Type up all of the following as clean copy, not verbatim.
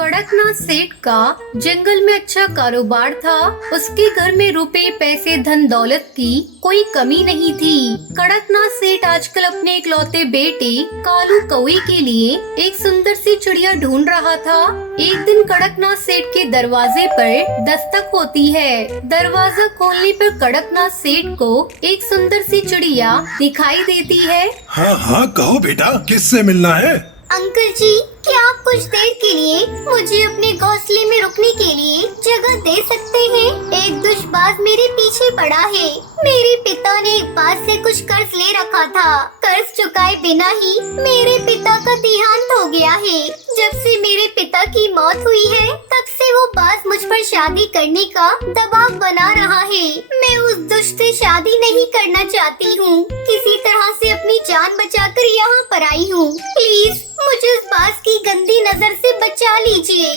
कड़कनाथ सेठ का जंगल में अच्छा कारोबार था। उसके घर में रुपए पैसे धन दौलत की कोई कमी नहीं थी। कड़कनाथ सेठ आजकल अपने इकलौते बेटे कालू कौवे के लिए एक सुंदर सी चिड़िया ढूंढ रहा था। एक दिन कड़कनाथ सेठ के दरवाजे पर दस्तक होती है। दरवाजा खोलने पर कड़कनाथ सेठ को एक सुंदर सी चिड़िया दिखाई देती है। हाँ हाँ कहो बेटा, किससे मिलना है? अंकल जी, क्या आप कुछ देर के लिए मुझे अपने घोंसले में रुकने के लिए जगह दे सकते हैं? एक दुष्बाज मेरे पीछे पड़ा है। मेरे पिता ने एक बात से कुछ कर्ज ले रखा था। कर्ज चुकाए बिना ही मेरे पिता का देहांत हो गया है। जब से मेरे पिता की मौत हुई है, तब से वो बाज मुझ पर शादी करने का दबाव बना रहा है। मैं उस दुष्ट से शादी नहीं करना चाहती हूँ। किसी तरह से अपनी जान बचाकर यहाँ पर आई हूँ। प्लीज मुझे उस बाज की गंदी नजर से बचा लीजिए।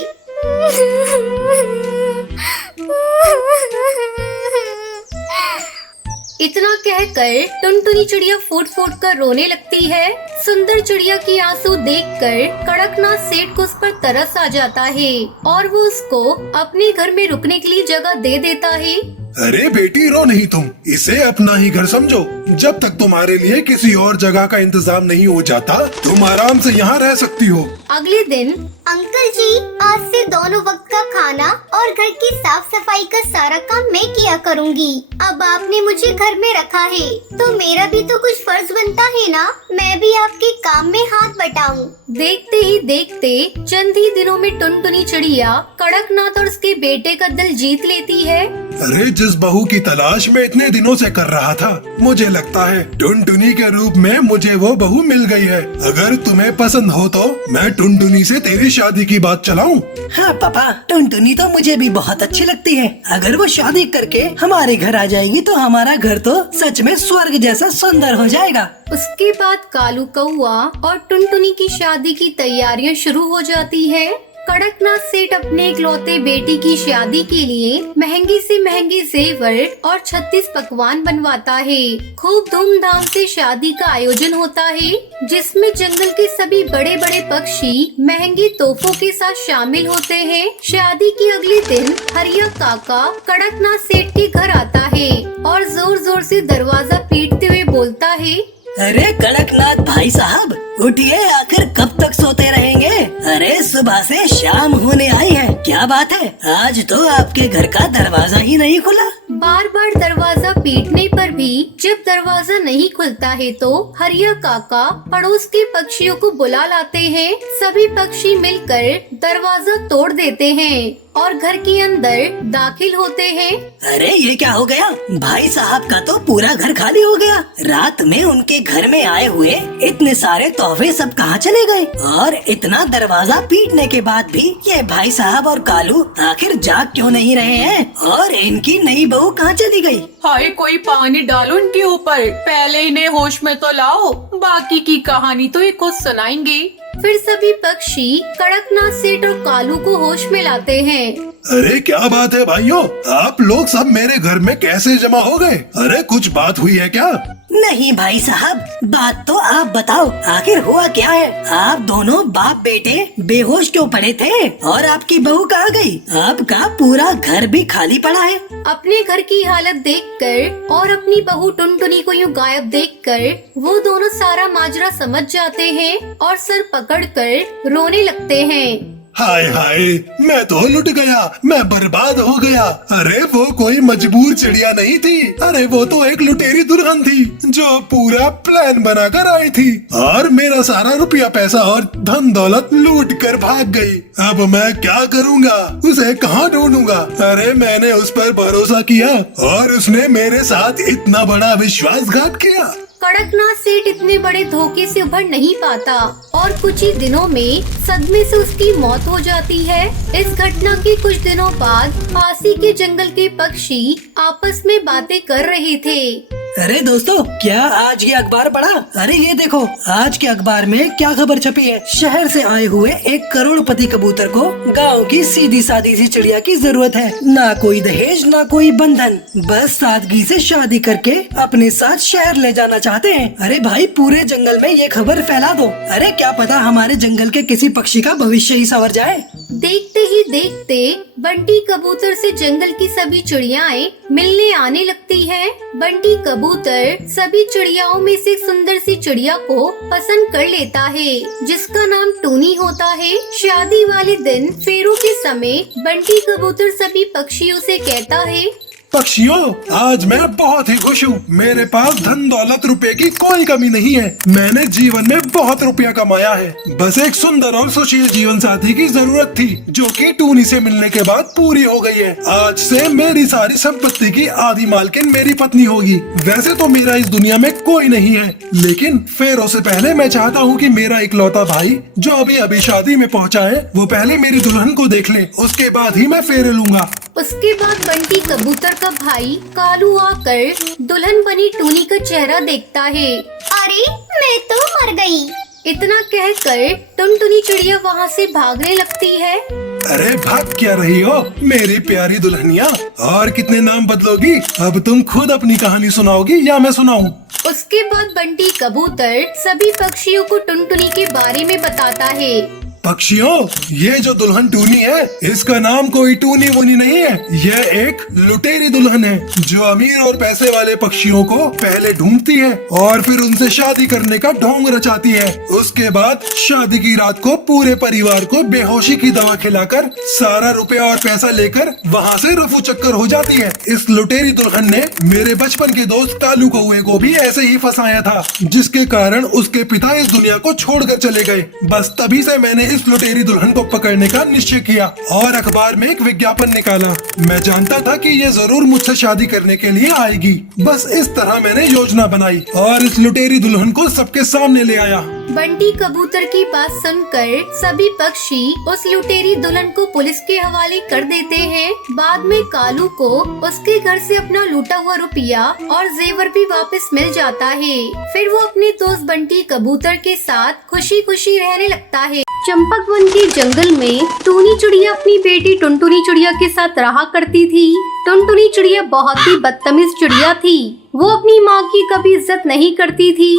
इतना कहकर टुनटुनी चिड़िया फूट फूट कर रोने लगती है। सुंदर चिड़िया की आंसू देखकर कड़कनाथ सेठ को उस पर तरस आ जाता है और वो उसको अपने घर में रुकने के लिए जगह दे देता है। अरे बेटी, रो नहीं तुम, इसे अपना ही घर समझो। जब तक तुम्हारे लिए किसी और जगह का इंतजाम नहीं हो जाता, तुम आराम से यहाँ रह सकती हो। अगले दिन अंकल जी, आज से दोनों वक्त का खाना और घर की साफ सफाई का सारा काम मैं किया करूँगी। अब आपने मुझे घर में रखा है, तो मेरा भी तो कुछ फर्ज बनता है ना। मैं भी आपके काम में हाथ बटाऊं। देखते ही देखते चंद ही दिनों में टुनटुनी चिड़िया कड़कनाथ और उसके बेटे का दिल जीत लेती है। अरे जिस बहू की तलाश में इतने दिनों से कर रहा था, मुझे लगता है टुनटुनी के रूप में मुझे वो बहू मिल गई है। अगर तुम्हें पसंद हो तो मैं टुनटुनी से तेरी शादी की बात चलाऊं? हाँ पापा, टुनटुनी तो मुझे भी बहुत अच्छी लगती है। अगर वो शादी करके हमारे घर आ जाएगी तो हमारा घर तो सच में स्वर्ग जैसा सुंदर हो जाएगा। उसके बाद कालू कौवा और टुनटुनी की शादी की तैयारियां शुरू हो जाती है। कड़कनाथ सेठ अपने इकलौते बेटी की शादी के लिए महंगे से महंगे जेवर और 36 पकवान बनवाता है। खूब धूमधाम से शादी का आयोजन होता है, जिसमें जंगल के सभी बड़े बड़े पक्षी महंगे तोहफों के साथ शामिल होते हैं। शादी के अगले दिन हरिया काका कड़कनाथ सेठ के घर आता है और जोर जोर से दरवाजा पीटते हुए बोलता है, अरे कड़कनाथ भाई साहब, उठिए, आखिर कब तक सोते रहेंगे? अरे सुबह से शाम होने आई है, क्या बात है? आज तो आपके घर का दरवाजा ही नहीं खुला। बार बार दरवाजा पीटने पर भी जब दरवाजा नहीं खुलता है तो हरिया काका पड़ोस के पक्षियों को बुला लाते हैं। सभी पक्षी मिलकर दरवाजा तोड़ देते हैं और घर के अंदर दाखिल होते हैं। अरे ये क्या हो गया? भाई साहब का तो पूरा घर खाली हो गया। रात में उनके घर में आए हुए इतने सारे तोहफे सब कहाँ चले गए? और इतना दरवाजा पीटने के बाद भी ये भाई साहब और कालू आखिर जाग क्यों नहीं रहे हैं? और इनकी नई बहू कहाँ चली गई? हाय, कोई पानी डालो इनके ऊपर, पहले इन्हें होश में तो लाओ, बाकी की कहानी तो ये खुद सुनाएंगे। फिर सभी पक्षी कड़कनाथ सेठ और कालू को होश में लाते हैं। अरे क्या बात है भाइयों, आप लोग सब मेरे घर में कैसे जमा हो गए? अरे कुछ बात हुई है क्या? नहीं भाई साहब, बात तो आप बताओ, आखिर हुआ क्या है? आप दोनों बाप बेटे बेहोश क्यों पड़े थे? और आपकी बहू कहाँ गई? आपका पूरा घर भी खाली पड़ा है। अपने घर की हालत देखकर और अपनी बहू टुनटुनी को यूं गायब देखकर वो दोनों सारा माजरा समझ जाते हैं और सर पकड़कर रोने लगते हैं। हाय हाय, मैं तो लुट गया, मैं बर्बाद हो गया। अरे वो कोई मजबूर चिड़िया नहीं थी, अरे वो तो एक लुटेरी दुल्हन थी जो पूरा प्लान बनाकर आई थी और मेरा सारा रुपया पैसा और धन दौलत लूट कर भाग गई। अब मैं क्या करूँगा? उसे कहाँ ढूंढूंगा? अरे मैंने उस पर भरोसा किया और उसने मेरे साथ इतना बड़ा विश्वासघात किया। कड़कनाथ सेठ इतने बड़े धोखे से उभर नहीं पाता और कुछ ही दिनों में सदमे से उसकी मौत हो जाती है। इस घटना के कुछ दिनों बाद पासी के जंगल के पक्षी आपस में बातें कर रहे थे। अरे दोस्तों, क्या आज ये अखबार पढ़ा? अरे ये देखो, आज के अखबार में क्या खबर छपी है। शहर से आए हुए एक करोड़पति कबूतर को गांव की सीधी सादी सी चिड़िया की जरूरत है। ना कोई दहेज, ना कोई बंधन, बस सादगी से शादी करके अपने साथ शहर ले जाना चाहते हैं। अरे भाई, पूरे जंगल में ये खबर फैला दो। अरे क्या पता हमारे जंगल के किसी पक्षी का भविष्य ही संवर जाए। देखते ही देखते बंटी कबूतर से जंगल की सभी चिड़ियाएं मिलने आने लगती हैं। बंटी कबूतर सभी चिड़ियाओं में से एक सुंदर सी चिड़िया को पसंद कर लेता है, जिसका नाम टूनी होता है। शादी वाले दिन फेरों के समय बंटी कबूतर सभी पक्षियों से कहता है, पक्षियों, आज मैं बहुत ही खुश हूँ। मेरे पास धन दौलत रुपए की कोई कमी नहीं है। मैंने जीवन में बहुत रुपया कमाया है। बस एक सुंदर और सुशील जीवन साथी की जरूरत थी, जो कि टूनी से मिलने के बाद पूरी हो गई है। आज से मेरी सारी संपत्ति की आधी मालकिन मेरी पत्नी होगी। वैसे तो मेरा इस दुनिया में कोई नहीं है, लेकिन फेरों से पहले मैं चाहता हूँ कि मेरा इकलौता भाई जो अभी अभी शादी में पहुँचा है, वो पहले मेरी दुल्हन को देख ले, उसके बाद ही मैं फेरे लूंगा। उसके बाद बंटी कबूतर का भाई कालू आकर दुल्हन बनी टूनी का चेहरा देखता है। अरे मैं तो मर गई। इतना कहकर टुनटुनी चिड़िया वहाँ से भागने लगती है। अरे भाग क्या रही हो मेरी प्यारी दुल्हनिया? और कितने नाम बदलोगी? अब तुम खुद अपनी कहानी सुनाओगी या मैं सुनाऊं? उसके बाद बंटी कबूतर सभी पक्षियों को टुनटुनी के बारे में बताता है। पक्षियों, ये जो दुल्हन टूनी है, इसका नाम कोई टूनी वूनी नहीं है। यह एक लुटेरी दुल्हन है, जो अमीर और पैसे वाले पक्षियों को पहले ढूंढती है और फिर उनसे शादी करने का ढोंग रचाती है। उसके बाद शादी की रात को पूरे परिवार को बेहोशी की दवा खिलाकर सारा रुपया और पैसा लेकर वहाँ से रफू चक्कर हो जाती है। इस लुटेरी दुल्हन ने मेरे बचपन के दोस्त कालू कौए को भी ऐसे ही फंसाया था, जिसके कारण उसके पिता इस दुनिया को छोड़कर चले गए। बस तभी से मैंने इस लुटेरी दुल्हन को पकड़ने का निश्चय किया और अखबार में एक विज्ञापन निकाला। मैं जानता था कि ये जरूर मुझसे शादी करने के लिए आएगी। बस इस तरह मैंने योजना बनाई और इस लुटेरी दुल्हन को सबके सामने ले आया। बंटी कबूतर की बात सुनकर सभी पक्षी उस लुटेरी दुल्हन को पुलिस के हवाले कर देते हैं। बाद में कालू को उसके घर से अपना लूटा हुआ रुपया और जेवर भी वापस मिल जाता है। फिर वो अपने दोस्त बंटी कबूतर के साथ खुशी खुशी रहने लगता है। चंपक वन के जंगल में टूनी चिड़िया अपनी बेटी टुनटुनी चिड़िया के साथ रहा करती थी। टुनटुनी चिड़िया बहुत ही बदतमीज चिड़िया थी। वो अपनी माँ की कभी इज्जत नहीं करती थी।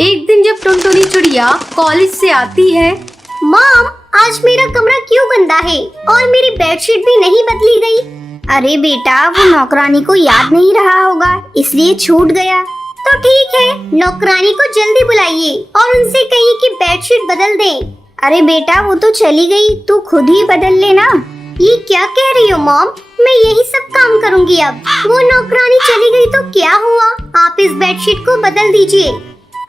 एक दिन जब टुनटुनी चिड़िया कॉलेज से आती है, मॉम, आज मेरा कमरा क्यों गंदा है और मेरी बेडशीट भी नहीं बदली गई? अरे बेटा, वो नौकरानी को याद नहीं रहा होगा, इसलिए छूट गया। तो ठीक है, नौकरानी को जल्दी बुलाइए और उनसे कहिए कि बेडशीट बदल दें। अरे बेटा, वो तो चली गई, तू खुद ही बदल लेना। ये क्या कह रही हो मॉम? मैं यही सब काम करूंगी अब। वो नौकरानी चली गई तो क्या हुआ? आप इस बेडशीट को बदल दीजिए।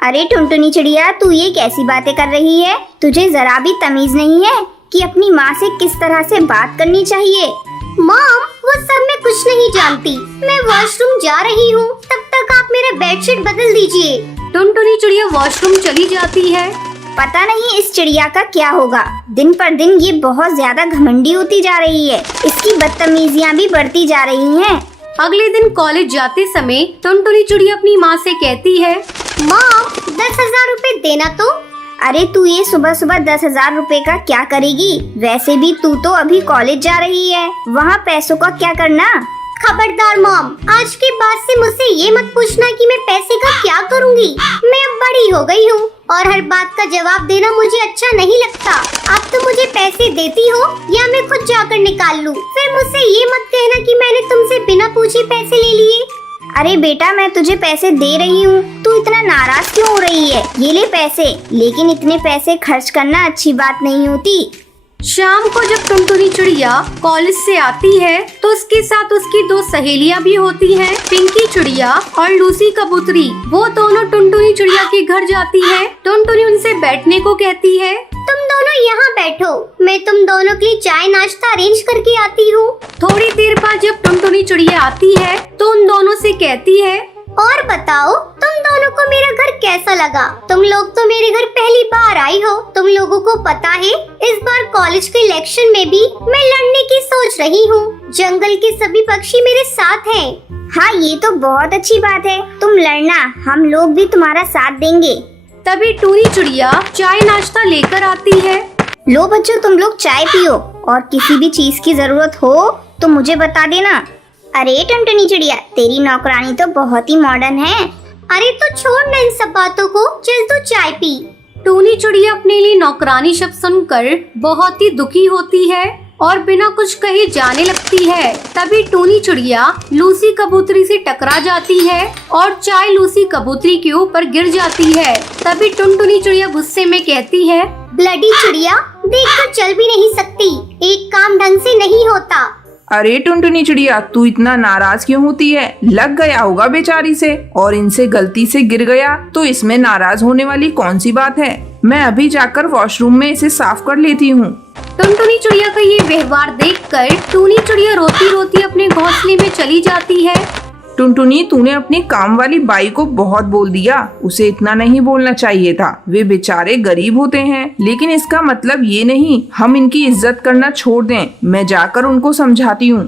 अरे टुनटुनी चिड़िया, तू ये कैसी बातें कर रही है? तुझे जरा भी तमीज नहीं है कि अपनी माँ से किस तरह से बात करनी चाहिए? मॉम, वो सब मैं कुछ नहीं जानती। मैं वॉशरूम जा रही हूँ, तब तक आप मेरा बेडशीट बदल दीजिए। टुनटुनी चिड़िया वॉशरूम चली जाती है। पता नहीं इस चिड़िया का क्या होगा। दिन पर दिन ये बहुत ज्यादा घमंडी होती जा रही है। इसकी बदतमीजियाँ भी बढ़ती जा रही हैं। अगले दिन कॉलेज जाते समय टुनटुनी चिड़िया अपनी माँ से कहती है, मॉम, 10,000 रुपए देना तो। अरे तू ये सुबह सुबह 10,000 रुपए का क्या करेगी? वैसे भी तू तो अभी कॉलेज जा रही है, वहाँ पैसों का क्या करना? खबरदार मॉम, आज के बाद से मुझसे ये मत पूछना कि मैं पैसे का क्या करूँगी। मैं अब बड़ी हो गई हूँ और हर बात का जवाब देना मुझे अच्छा नहीं लगता। अब तो मुझे पैसे देती हो या मैं खुद जाकर निकाल लूँ। फिर मुझसे ये मत कहना कि मैंने तुमसे बिना पूछे पैसे ले लिए। अरे बेटा, मैं तुझे पैसे दे रही हूँ, तू इतना नाराज क्यों हो रही है? ये ले पैसे, लेकिन इतने पैसे खर्च करना अच्छी बात नहीं होती। शाम को जब टुनटुनी चिड़िया कॉलेज से आती है तो उसके साथ उसकी दो सहेलियां भी होती हैं, पिंकी चिड़िया और लूसी कबूतरी। वो दोनों टुनटुनी चिड़िया के घर जाती है। टुनटुनी उनसे बैठने को कहती है। तुम दोनों यहाँ बैठो, मैं तुम दोनों के लिए चाय नाश्ता अरेंज करके आती हूँ। थोड़ी देर बाद जब टुनटुनी चिड़िया आती है तो उन दोनों से कहती है, और बताओ, तुम दोनों को मेरा घर कैसा लगा? तुम लोग तो मेरे घर पहली बार आई हो। तुम लोगों को पता है, इस बार कॉलेज के इलेक्शन में भी मैं लड़ने की सोच रही हूँ। जंगल के सभी पक्षी मेरे साथ हैं। हाँ, ये तो बहुत अच्छी बात है। तुम लड़ना, हम लोग भी तुम्हारा साथ देंगे। तभी टूनी चिड़िया चाय नाश्ता लेकर आती है। लो बच्चों, तुम लोग चाय पियो और किसी भी चीज की जरूरत हो तो मुझे बता देना। अरे टुनटुनी चिड़िया, तेरी नौकरानी तो बहुत ही मॉडर्न है। अरे तो छोड़ ना इन सब बातों को, चल तू चाय पी। टूनी चिड़िया अपने लिए नौकरानी शब्द सुनकर बहुत ही दुखी होती है और बिना कुछ कहे जाने लगती है। तभी टूनी चिड़िया लूसी कबूतरी से टकरा जाती है और चाय लूसी कबूतरी के ऊपर गिर जाती है। तभी टुनटुनी चिड़िया गुस्से में कहती है, ब्लडी चिड़िया, देखकर चल भी नहीं सकती, एक काम ढंग से नहीं होता। अरे टुनटुनी चिड़िया, तू इतना नाराज क्यों होती है? लग गया होगा बेचारी से, और इनसे गलती से गिर गया तो इसमें नाराज होने वाली कौन सी बात है? मैं अभी जाकर वॉशरूम में इसे साफ कर लेती हूँ। टुनटुनी चिड़िया का ये व्यवहार देखकर टूनी चिड़िया रोती रोती अपने घोंसले में चली जाती है। टुनटुनी, तूने अपनी काम वाली बाई को बहुत बोल दिया, उसे इतना नहीं बोलना चाहिए था। वे बेचारे गरीब होते हैं, लेकिन इसका मतलब ये नहीं हम इनकी इज्जत करना छोड़ दें। मैं जाकर उनको समझाती हूँ।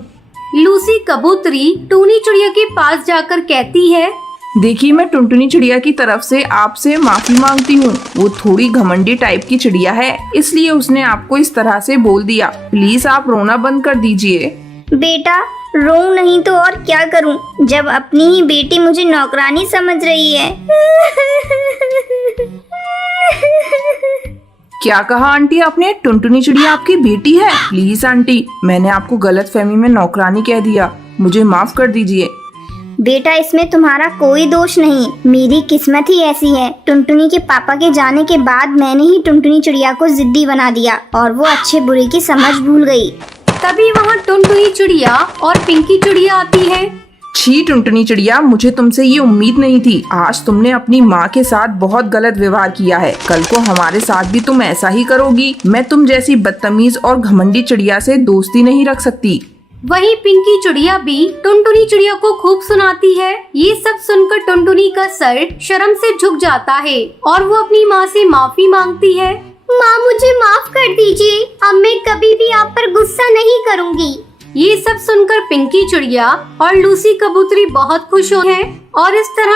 लूसी कबूतरी टूनी चिड़िया के पास जाकर कहती है, देखिए, मैं टुनटुनी चिड़िया की तरफ से आपसे माफी मांगती हूँ। वो थोड़ी घमंडी टाइप की चिड़िया है, इसलिए उसने आपको इस तरह से बोल दिया। प्लीज आप रोना बंद कर दीजिए। बेटा, रो नहीं तो और क्या करूं, जब अपनी ही बेटी मुझे नौकरानी समझ रही है। क्या कहा आंटी आपने? टुनटुनी चिड़िया आपकी बेटी है? प्लीज आंटी, मैंने आपको गलतफहमी में नौकरानी कह दिया, मुझे माफ कर दीजिए। बेटा, इसमें तुम्हारा कोई दोष नहीं, मेरी किस्मत ही ऐसी है। टुनटुनी के पापा के जाने के बाद मैंने ही टुनटुनी चिड़िया को जिद्दी बना दिया और वो अच्छे बुरे की समझ भूल गई। तभी वहाँ टुनटुनी चिड़िया और पिंकी चिड़िया आती है। छी टुनटुनी चिड़िया, मुझे तुमसे ये उम्मीद नहीं थी। आज तुमने अपनी माँ के साथ बहुत गलत व्यवहार किया है, कल को हमारे साथ भी तुम ऐसा ही करोगी। मैं तुम जैसी बदतमीज और घमंडी चिड़िया से दोस्ती नहीं रख सकती। वहीं पिंकी चिड़िया भी टुनटुनी चिड़िया को खूब सुनाती है। ये सब सुनकर टुनटुनी का सर शर्म से झुक जाता है और वो अपनी माँ से माफी मांगती है। माँ, मुझे माफ कर दीजिए, अब मैं कभी भी आप पर गुस्सा नहीं करूँगी। ये सब सुनकर पिंकी चिड़िया और लूसी कबूतरी बहुत खुश हो हैं और इस तरह